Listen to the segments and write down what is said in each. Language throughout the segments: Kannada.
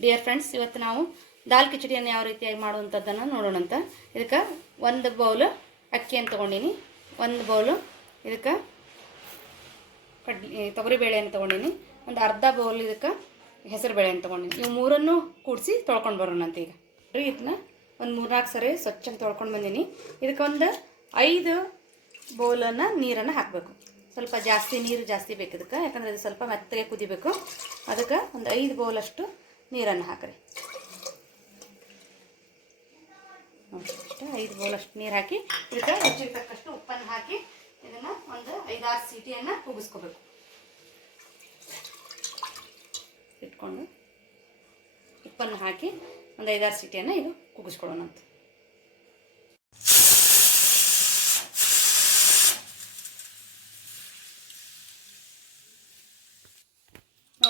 ಡಿಯರ್ ಫ್ರೆಂಡ್ಸ್ ಇವತ್ತು ನಾವು ದಾಲ್ ಕಿಚಡಿಯನ್ನು ಯಾವ ರೀತಿಯಾಗಿ ಮಾಡುವಂಥದ್ದನ್ನು ನೋಡೋಣಂತ. ಇದಕ್ಕೆ ಒಂದು ಬೌಲ್ ಅಕ್ಕಿಯನ್ನು ತೊಗೊಂಡೀನಿ. ಒಂದು ಬೌಲು ಇದಕ್ಕೆ ಕಡ್ಲಿ ತೊಗರಿಬೇಳೆಯನ್ನು ತೊಗೊಂಡಿನಿ. ಒಂದು ಅರ್ಧ ಬೌಲ್ ಇದಕ್ಕೆ ಹೆಸರು ಬೇಳೆಯನ್ನು ತೊಗೊಂಡೀನಿ. ಇವು ಮೂರನ್ನು ಕೂಡಿಸಿ ತೊಳ್ಕೊಂಡು ಬರೋಣಂತ ಈಗ. ಇದನ್ನ ಒಂದು ಮೂರ್ನಾಲ್ಕು ಸರಿ ಸ್ವಚ್ಛಾಗಿ ತೊಳ್ಕೊಂಡು ಬಂದೀನಿ. ಇದಕ್ಕೆ ಒಂದು ಐದು ಬೌಲನ್ನು ನೀರನ್ನು ಹಾಕಬೇಕು. ಸ್ವಲ್ಪ ಜಾಸ್ತಿ ನೀರು ಜಾಸ್ತಿ ಬೇಕು ಇದಕ್ಕೆ ಯಾಕಂದರೆ ಅದು ಸ್ವಲ್ಪ ಮೆತ್ತಗೆ ಕುದಿಬೇಕು. ಅದಕ್ಕೆ ಒಂದು ಐದು ಬೌಲಷ್ಟು ನೀರನ್ನು ಹಾಕ್ರಿ. ನೋಡಿ ಇಷ್ಟು ಐದು ಬೌಲಷ್ಟು ನೀರು ಹಾಕಿ, ಇದಕ್ಕೆ ರುಚಿಗೆ ಉಪ್ಪನ್ನು ಹಾಕಿ ಇದನ್ನು ಒಂದು ಐದಾರು ಸೀಟಿಯನ್ನು ಕೂಗಿಸ್ಕೋಬೇಕು ಇಟ್ಕೊಂಡು ಉಪ್ಪನ್ನು ಹಾಕಿ ಒಂದು ಐದಾರು ಸೀಟಿಯನ್ನು ಇದು ಕೂಗಿಸ್ಕೊಳ್ಳೋಣಂತ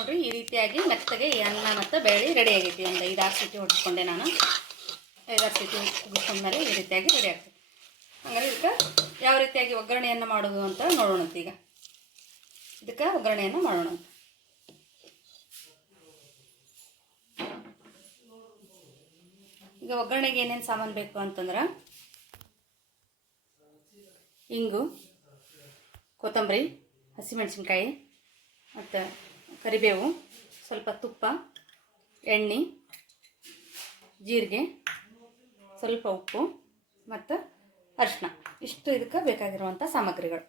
ನೋಡ್ರಿ, ಈ ರೀತಿಯಾಗಿ ಮೆತ್ತಗೆ ಈ ಅನ್ನ ಮತ್ತು ಬೇಳೆ ರೆಡಿ ಆಗೈತಿ. ಒಂದು ಐದಾರು ಸೀಟಿ ಹೊಡ್ಸ್ಕೊಂಡೆ ನಾನು. ಐದಾರು ಸೀಟಿ ಮೇಲೆ ಈ ರೀತಿಯಾಗಿ ರೆಡಿ ಆಗ್ತದೆ ಹಂಗಾರೆ ಇದಕ್ಕೆ ಯಾವ ರೀತಿಯಾಗಿ ಒಗ್ಗರಣೆಯನ್ನು ಮಾಡೋದು ಅಂತ ನೋಡೋಣ ಈಗ. ಇದಕ್ಕೆ ಒಗ್ಗರಣೆಯನ್ನು ಮಾಡೋಣ ಈಗ ಒಗ್ಗರಣೆಗೆ ಏನೇನು ಸಾಮಾನು ಬೇಕು ಅಂತಂದ್ರೆ ಇಂಗು, ಕೊತ್ತಂಬರಿ, ಹಸಿಮೆಣಸಿನ್ಕಾಯಿ, ಮತ್ತು ಕರಿಬೇವು, ಸ್ವಲ್ಪ ತುಪ್ಪ, ಎಣ್ಣೆ, ಜೀರಿಗೆ, ಸ್ವಲ್ಪ ಉಪ್ಪು ಮತ್ತು ಅರಿಶಿನ ಇಷ್ಟು ಇದಕ್ಕೆ ಬೇಕಾಗಿರುವಂಥ ಸಾಮಗ್ರಿಗಳು.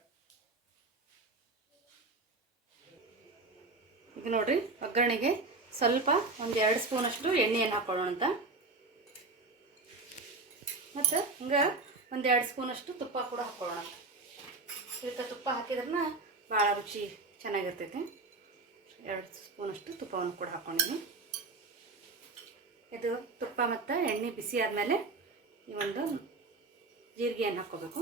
ಈಗ ನೋಡ್ರಿ, ಒಗ್ಗರಣೆಗೆ ಸ್ವಲ್ಪ ಒಂದು ಎರಡು ಸ್ಪೂನಷ್ಟು ಎಣ್ಣೆಯನ್ನು ಹಾಕೊಳ್ಳೋಣ ಅಂತ. ಮತ್ತು ಹಿಂಗೆ ಒಂದು ಎರಡು ಸ್ಪೂನಷ್ಟು ತುಪ್ಪ ಕೂಡ ಹಾಕೊಳ್ಳೋಣ ಅಂತ. ಇದಕ್ಕೆ ತುಪ್ಪ ಹಾಕಿದ್ರನ್ನ ಭಾಳ ರುಚಿ ಚೆನ್ನಾಗಿರ್ತೈತಿ. ಎರಡು ಸ್ಪೂನಷ್ಟು ತುಪ್ಪವನ್ನು ಕೂಡ ಹಾಕ್ಕೊಂಡಿನಿ ಇದು ತುಪ್ಪ ಮತ್ತು ಎಣ್ಣೆ ಬಿಸಿ ಆದಮೇಲೆ ಈ ಒಂದು ಜೀರಿಗೆಯನ್ನು ಹಾಕ್ಕೋಬೇಕು.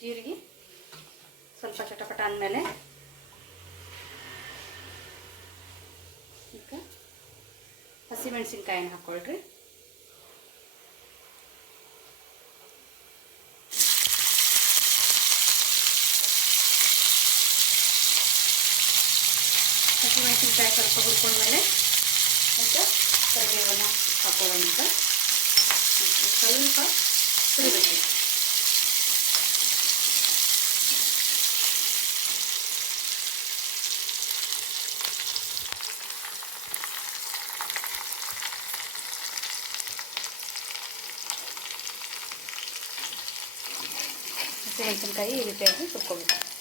ಜೀರಿಗೆ ಸ್ವಲ್ಪ ಚಟಪಟ ಅಂದಮೇಲೆ ಈಗ ಹಾಕ್ಕೊಳ್ರಿ. ಹಸಿಮೆಣಸಿನ್ಕಾಯಿ ಸ್ವಲ್ಪ ಹುರ್ಕೊಂಡ್ಮೇಲೆ ಮತ್ತು ಕರಿಬೇವನ್ನು ಹಾಕೊಳ್ಳೋಣ ಸ್ವಲ್ಪ ಹುರಿಬೇಕು ಹಸಿಮೆಣಸಿನ್ಕಾಯಿ ಈ ರೀತಿಯಾಗಿ ಹುರ್ಕೋಬೇಕು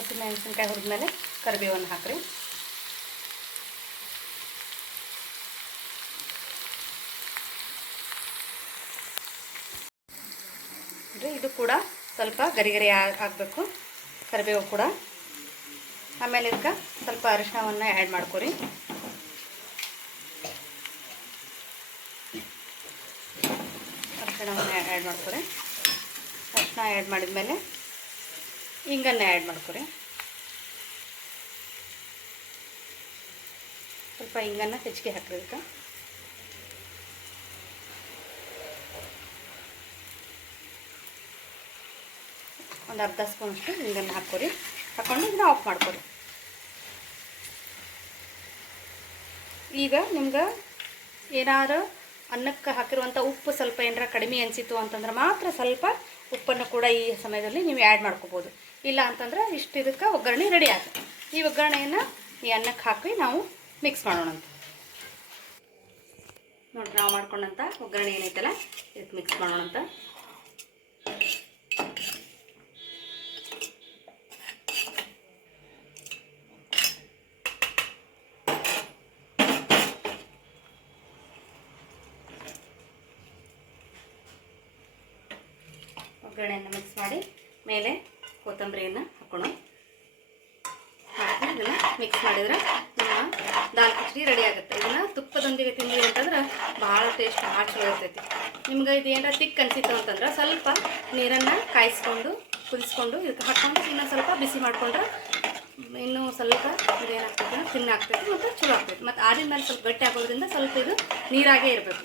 ಹಸಿಮೆಣಸಿನ್ಕಾಯಿ ಹುರಿದ್ಮೇಲೆ ಕರಿಬೇವನ್ನು ಹಾಕ್ರಿ. ಇದು ಕೂಡ ಸ್ವಲ್ಪ ಗರಿ ಗರಿ ಆಗಬೇಕು. ಕರಿಬೇವು ಕೂಡ. ಆಮೇಲೆ ಇದಕ್ಕೆ ಸ್ವಲ್ಪ ಅರಿಶಿಣವನ್ನು ಆ್ಯಡ್ ಮಾಡ್ಕೊರಿ. ಅರಿಶಿಣವನ್ನು ಆ್ಯಡ್ ಮಾಡ್ಕೊರಿ. ಅರಿಶಿಣ ಆ್ಯಡ್ ಮಾಡಿದ್ಮೇಲೆ ಹಿಂಗನ್ನು ಆ್ಯಡ್ ಮಾಡ್ಕೊರಿ. ಸ್ವಲ್ಪ ಹಿಂಗನ್ನು ಹೆಚ್ಚಿಗೆ ಹಾಕಿರೋದಕ್ಕೆ ಒಂದು ಅರ್ಧ ಸ್ಪೂನಷ್ಟು ಹಿಂಗನ್ನು ಹಾಕ್ಕೊರಿ. ಹಾಕ್ಕೊಂಡು ಇದನ್ನ ಆಫ್ ಮಾಡ್ಕೊರಿ. ಈಗ ನಿಮ್ಗೆ ಏನಾರು ಅನ್ನಕ್ಕೆ ಹಾಕಿರುವಂಥ ಉಪ್ಪು ಸ್ವಲ್ಪ ಏನಾರ ಕಡಿಮೆ ಅನಿಸಿತು ಅಂತಂದ್ರೆ ಮಾತ್ರ ಸ್ವಲ್ಪ ಉಪ್ಪನ್ನು ಕೂಡ ಈ ಸಮಯದಲ್ಲಿ ನೀವು ಆ್ಯಡ್ ಮಾಡ್ಕೋಬೋದು. ಇಲ್ಲ ಅಂತಂದ್ರೆ ಇಷ್ಟು ಇದಕ್ಕೆ ಒಗ್ಗರಣೆ ರೆಡಿ ಆಗುತ್ತೆ. ಈ ಒಗ್ಗರಣೆಯನ್ನು ಈ ಅನ್ನಕ್ಕೆ ಹಾಕಿ ನಾವು ಮಿಕ್ಸ್ ಮಾಡೋಣ ಅಂತ. ನೋಡ್ರಿ, ನಾವು ಮಾಡ್ಕೊಂಡಂತ ಒಗ್ಗರಣೆ ಏನೈತಲ್ಲ, ಇದಕ್ಕೆ ಮಿಕ್ಸ್ ಮಾಡೋಣ ಅಂತ. ಒಗ್ಗರಣೆಯನ್ನು ಮಿಕ್ಸ್ ಮಾಡಿ, ಮೇಲೆ ಕೊತ್ತಂಬರಿಯನ್ನು ಹಾಕೋಣ. ಹಾಕಿ ಇದನ್ನು ಮಿಕ್ಸ್ ಮಾಡಿದ್ರೆ ನಮ್ಮ ದಾಲ್ ಖಿಚಡಿ ರೆಡಿ ಆಗುತ್ತೆ. ಇದನ್ನು ತುಪ್ಪದೊಂದಿಗೆ ತಿಂದ್ವಿ ಅಂತಂದ್ರೆ ಭಾಳ ಟೇಸ್ಟ್ ಭಾಳ ಚಲೋ ಇರ್ತೈತಿ. ನಿಮ್ಗೆ ಇದು ಏನಾರ ತಿಕ್ ಅನ್ಸಿತ್ತು ಅಂತಂದ್ರೆ ಸ್ವಲ್ಪ ನೀರನ್ನು ಕಾಯಿಸ್ಕೊಂಡು, ಕುದಿಸ್ಕೊಂಡು ಇದಕ್ಕೆ ಹಾಕ್ಕೊಂಡು ಇನ್ನೂ ಸ್ವಲ್ಪ ಬಿಸಿ ಮಾಡಿಕೊಂಡ್ರೆ ಇನ್ನೂ ಸ್ವಲ್ಪ ಇದೇನಾಗ್ತದೆ ತಿನ್ನಾಗ್ತೈತಿ ಮತ್ತು ಚಲೋ ಆಗ್ತೈತಿ. ಮತ್ತು ಆದಿನ ಮೇಲೆ ಸ್ವಲ್ಪ ಗಟ್ಟಿ ಆಗೋದ್ರಿಂದ ಸ್ವಲ್ಪ ಇದು ನೀರಾಗೇ ಇರಬೇಕು.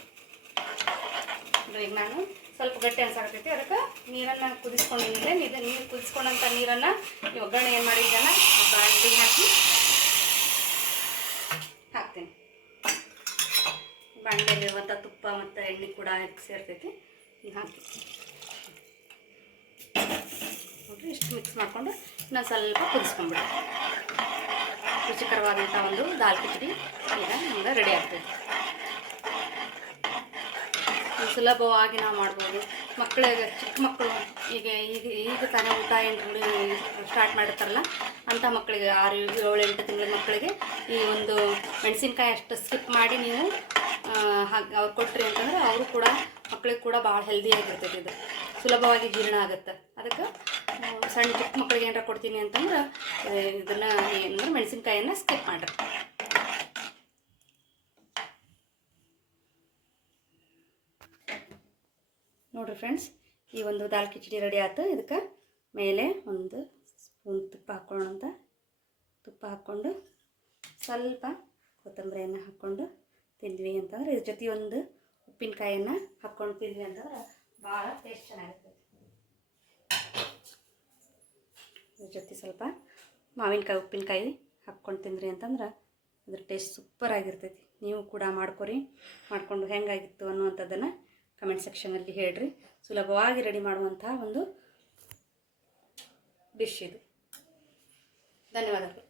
ಈಗ ನಾನು ಸ್ವಲ್ಪ ಗಟ್ಟಿ ಅನ್ಸಾಕತ್ತೈತಿ ಅದಕ್ಕೆ ನೀರನ್ನು ಕುದಿಸ್ಕೊಂಡಿದ್ದೆ ಇದು ನೀರು ಕುದಿಸ್ಕೊಂಡಂಥ ನೀರನ್ನು ಈ ಒಗ್ಗರಣೆ ಏನು ಮಾಡಿದ್ದಾನ ಬಾಂಡಿಗೆ ಹಾಕಿ ಹಾಕ್ತೀನಿ. ಇರುವಂತ ತುಪ್ಪ ಮತ್ತು ಎಣ್ಣೆ ಕೂಡ ಸೇರ್ತೈತಿ. ಹಾಕಿ. ನೋಡ್ರಿ, ಇಷ್ಟು ಮಿಕ್ಸ್ ಮಾಡಿಕೊಂಡು ಇನ್ನ ಸ್ವಲ್ಪ ಕುದಿಸ್ಕೊಂಡ್ಬಿಡಿ ರುಚಿಕರವಾದಂಥ ಒಂದು ದಾಲ್ ಕಿಚಡಿ ಈಗ ನಮ್ಗೆ ರೆಡಿ ಆಗ್ತೈತಿ. ಸುಲಭವಾಗಿ ನಾವು ಮಾಡ್ಬೋದು. ಮಕ್ಕಳಿಗೆ ಚಿಕ್ಕ ಮಕ್ಕಳು ಈಗ ಈಗ ಈಗ ತಾನೇ ಊಟ ಏನು ಸ್ಟಾರ್ಟ್ ಮಾಡಿರ್ತಾರಲ್ಲ ಅಂಥ ಮಕ್ಕಳಿಗೆ ಆರು, ಏಳು, ಎಂಟು ತಿಂಗಳ ಮಕ್ಕಳಿಗೆ ಈ ಒಂದು ಮೆಣಸಿನ್ಕಾಯಿ ಅಷ್ಟು ಸ್ಕಿಪ್ ಮಾಡಿ ನೀವು ಹಾಗೆ ಅವ್ರು ಕೊಟ್ರಿ ಅಂತಂದ್ರೆ ಅವರು ಕೂಡ ಮಕ್ಕಳಿಗೆ ಕೂಡ ಭಾಳ ಹೆಲ್ದಿಯಾಗಿರ್ತೈತೆ ಇದು. ಸುಲಭವಾಗಿ ಜೀರ್ಣ ಆಗುತ್ತೆ. ಅದಕ್ಕೆ ಸಣ್ಣ ಚಿಕ್ಕ ಮಕ್ಕಳಿಗೆ ಏನಾರ ಕೊಡ್ತೀನಿ ಅಂತಂದ್ರೆ, ಇದನ್ನು ಏನಂದ್ರೆ ಮೆಣಸಿನ್ಕಾಯನ್ನು ಸ್ಕಿಪ್ ಮಾಡಿರಿ. ನೋಡಿರಿ ಫ್ರೆಂಡ್ಸ್ ಈ ಒಂದು ದಾಲ್ ಕಿಚಡಿ ರೆಡಿ ಆಯ್ತು. ಇದಕ್ಕೆ ಮೇಲೆ ಒಂದು ಸ್ಪೂನ್ ತುಪ್ಪ ಹಾಕ್ಕೊಳ್ಳೋಣ ಅಂತ. ತುಪ್ಪ ಹಾಕ್ಕೊಂಡು ಸ್ವಲ್ಪ ಕೊತ್ತಂಬರಿಯನ್ನು ಹಾಕ್ಕೊಂಡು ತಿಂದ್ವಿ ಅಂತಂದ್ರೆ ಇದ್ರ ಜೊತೆ ಒಂದು ಉಪ್ಪಿನಕಾಯಿಯನ್ನು ಹಾಕ್ಕೊಂಡು ತಿಂದ್ವಿ ಅಂತಂದ್ರೆ ಭಾಳ ಟೇಸ್ಟ್ ಚೆನ್ನಾಗಿರ್ತದೆ ಇದ್ರ ಜೊತೆ ಸ್ವಲ್ಪ ಮಾವಿನಕಾಯಿ, ಉಪ್ಪಿನಕಾಯಿ ಹಾಕ್ಕೊಂಡು ತಿಂದ್ರಿ ಅಂತಂದ್ರೆ ಅದ್ರ ಟೇಸ್ಟ್ ಸೂಪರ್ ಆಗಿರ್ತೈತಿ. ನೀವು ಕೂಡ ಮಾಡ್ಕೊರಿ, ಮಾಡಿಕೊಂಡು ಹೆಂಗಾಗಿತ್ತು ಅನ್ನುವಂಥದ್ದನ್ನು ಕಮೆಂಟ್ ಸೆಕ್ಷನಲ್ಲಿ ಹೇಳ್ರಿ. ಸುಲಭವಾಗಿ ರೆಡಿ ಮಾಡುವಂತಹ ಒಂದು ಡಿಶ್ ಇದು. ಧನ್ಯವಾದಗಳು.